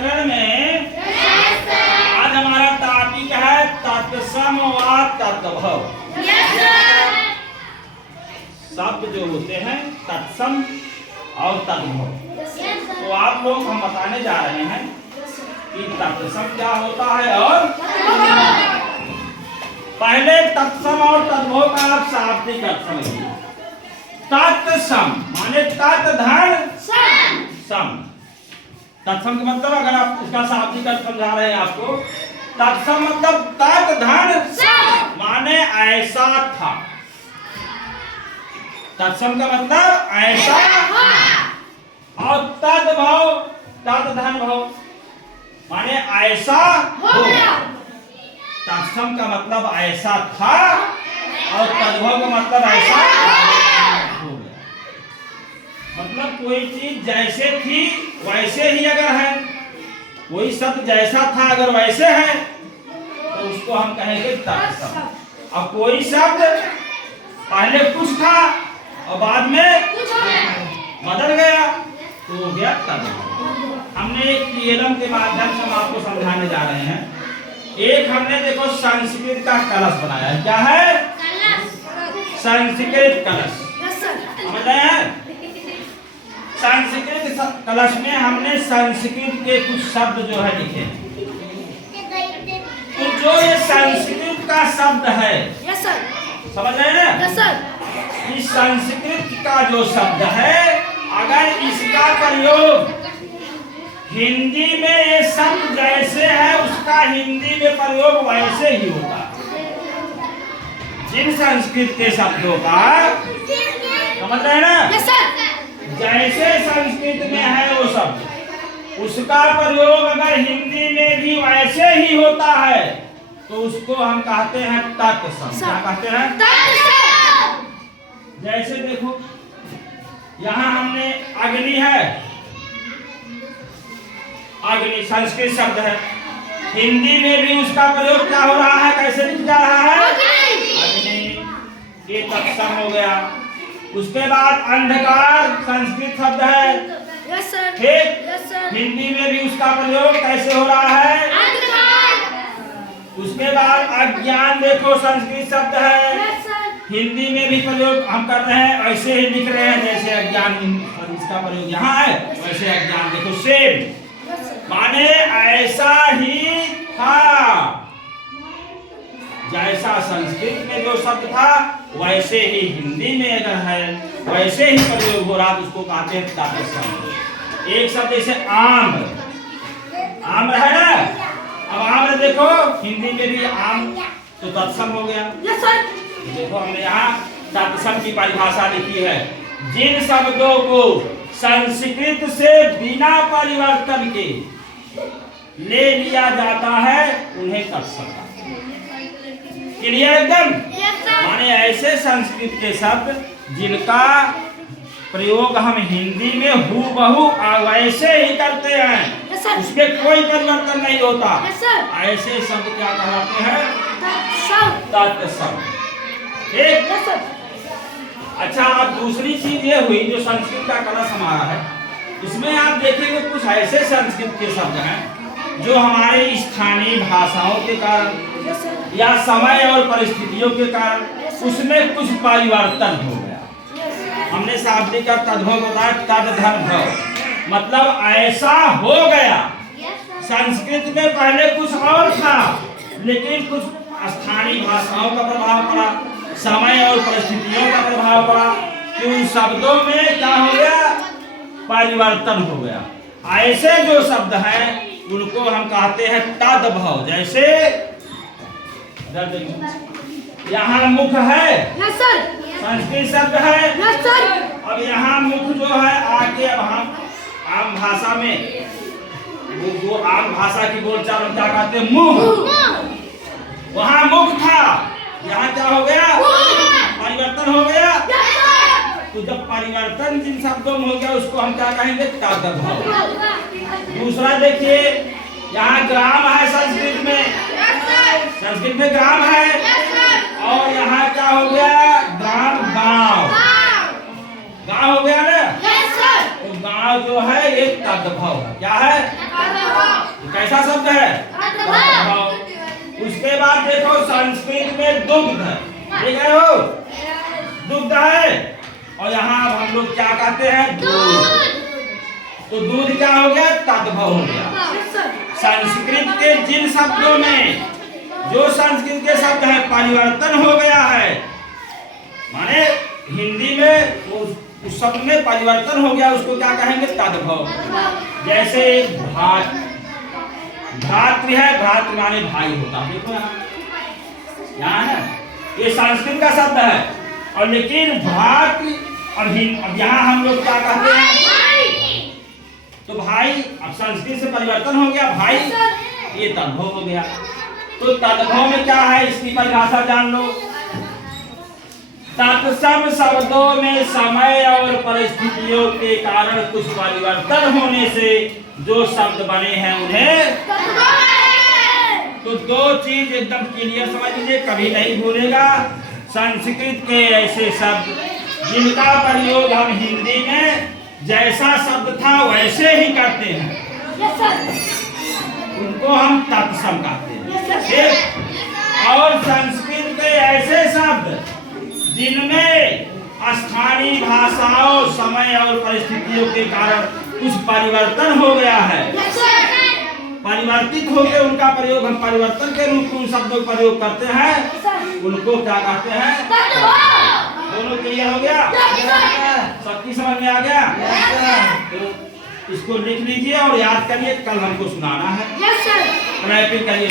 व्याकरण में आज हमारा टॉपिक है तत्सम व तद्भव। शब्द जो होते हैं तत्सम और तद्भव, तो आप लोग हम बताने जा रहे हैं कि तत्सम क्या होता है और पहले तत्सम और तद्भव का आप शाब्दिक अर्थ समझिए। तत्सम माने तत् धन सम। तत्सम का मतलब अगर आप उसका शाब्दिक अर्थ समझा रहे हैं आपको, तत्सम मतलब तत् धन माने ऐसा था। तत्सम का मतलब ऐसा, और तद्भव तत् धन भव माने ऐसा हो। तत्सम का मतलब ऐसा था और तद्भव का मतलब ऐसा हो गया। मतलब कोई चीज जैसे थी वैसे ही अगर है, कोई शब्द जैसा था अगर वैसे है तो उसको हम कहेंगे तत्सम। अब कोई शब्द पहले कुछ था और बाद में बदल गया तो हो गया तद्भव। हमने एक थियरम के माध्यम से हम आपको समझाने जा रहे हैं। एक हमने देखो संस्कृत का कलश बनाया है। क्या है? संस्कृत कलश। समझ रहे हैं? संस्कृत कलश में हमने संस्कृत के कुछ शब्द जो है लिखे। तो जो ये संस्कृत का शब्द है, समझ रहे हैं ना? इस संस्कृत का जो शब्द है, अगर इसका प्रयोग हिंदी में ये शब्द जैसे है उसका हिंदी में प्रयोग वैसे ही होता है। जिन संस्कृत के शब्दों का, समझ रहे हैं ना, जैसे संस्कृत में है वो शब्द, उसका प्रयोग अगर हिंदी में भी वैसे ही होता है तो उसको हम कहते हैं तत्सम। क्या कहते हैं? जैसे देखो यहाँ हमने अग्नि है, अग्नि संस्कृत शब्द है, हिंदी में भी उसका प्रयोग क्या हो रहा है, कैसे लिखा जा रहा है? अग्नि। ये तत्सम हो गया। उसके बाद अंधकार संस्कृत शब्द है, ठीक, हिंदी में भी उसका प्रयोग कैसे हो रहा है? उसके बाद अज्ञान देखो संस्कृत शब्द है, हिंदी में भी प्रयोग हम कर रहे हैं, ऐसे ही लिख रहे हैं जैसे अज्ञान इसका प्रयोग यहाँ है वैसे अज्ञान देखो सेम, माने ऐसा ही था। जैसा संस्कृत में जो शब्द था वैसे ही हिंदी में अगर है वैसे ही प्रयोग हो रहा तो उसको कहते हैं तत्सम। एक शब्द जैसे आम, आम है ना, अब आम देखो हिंदी में भी आम तो तत्सम हो गया। देखो हमने यहाँ तत्सम की परिभाषा लिखी है। जिन शब्दों को संस्कृत से बिना परिवर्तन के ले लिया जाता है उन्हें तत्सम। क्लियर एकदम? माने ऐसे संस्कृत के शब्द जिनका प्रयोग हम हिंदी में हूबहू वैसे ही करते हैं, उसमें कोई परिवर्तन नहीं होता, ऐसे शब्द क्या कहलाते हैं? तत्सम। ठीक। अच्छा, अब दूसरी चीज ये हुई जो संस्कृत का कलश हमारा है, इसमें आप देखेंगे कुछ ऐसे संस्कृत के शब्द हैं जो हमारे स्थानीय भाषाओं के कारण या समय और परिस्थितियों के कारण उसमें कुछ परिवर्तन हो गया। हमने शाब्दिक का तद्भव बताया, तद्धन भव मतलब ऐसा हो गया। संस्कृत में पहले कुछ और था लेकिन कुछ स्थानीय भाषाओं का प्रभाव पड़ा, समय और परिस्थितियों का प्रभाव पड़ा कि उन शब्दों में क्या हो गया? परिवर्तन हो गया। ऐसे जो शब्द हैं उनको हम कहते हैं तद्भव। जैसे यहाँ मुख है, संस्कृत शब्द है, अब यहाँ मुख जो है आके अब हम आम भाषा में वो आम भाषा की बोलचाल में क्या कहते हैं? मुख। वहाँ मुख था, यहाँ क्या हो गया? परिवर्तन हो गया। तो जब परिवर्तन जिन शब्दों में हो गया उसको हम क्या कहेंगे? तद्भव। दूसरा देखिए, यहाँ ग्राम है संस्कृत में, संस्कृत में ग्राम है, और यहाँ क्या हो गया? ग्राम गांव, गांव हो गया ना। तो गांव जो है एक तद्भव है। क्या है? कैसा शब्द है? तद्भव। उसके बाद देखो संस्कृत में दुग्ध, देख रहे हो, दुग्ध है, और यहाँ अब हम लोग क्या कहते हैं? दूध। तो दूध क्या हो गया? तद्भव हो गया। संस्कृत के जिन शब्दों में, जो संस्कृत के शब्द है, परिवर्तन हो गया है, माने हिंदी में उस शब्द में परिवर्तन हो गया, उसको क्या कहेंगे? तद्भव। जैसे भात, भ्रातृ है, भ्रातृ माने भाई होता है, देखो यहाँ है, ये संस्कृत का शब्द है, और लेकिन भ्रातृ अब यहाँ हम लोग क्या कहते हैं? तो भाई, अब संस्कृत से परिवर्तन हो गया, भाई, ये तद्भव हो गया। तो तद्भव में क्या है, इसकी परिभाषा जान लो। तत्सम शब्दों में समय और परिस्थितियों के कारण कुछ परिवर्तन होने से जो शब्द बने हैं उन्हें, तो दो चीज एकदम क्लियर समझ लीजिए, कभी नहीं भूलेगा। संस्कृत के ऐसे शब्द जिनका प्रयोग हम हिंदी में जैसा शब्द था वैसे ही करते हैं, उनको हम तत्सम कहते हैं। और संस्कृत के ऐसे शब्द जिनमें स्थानीय भाषाओं, समय और परिस्थितियों के कारण कुछ परिवर्तन हो गया है, परिवर्तित होकर उनका प्रयोग हम परिवर्तन के रूप में उन शब्दों का प्रयोग करते हैं, उनको क्या कहते हैं? दोनों क्लियर हो गया? सबकी समझ में आ गया? तो इसको लिख लीजिए और याद करिए, कल हमको सुनाना है। टाइपिंग करिए।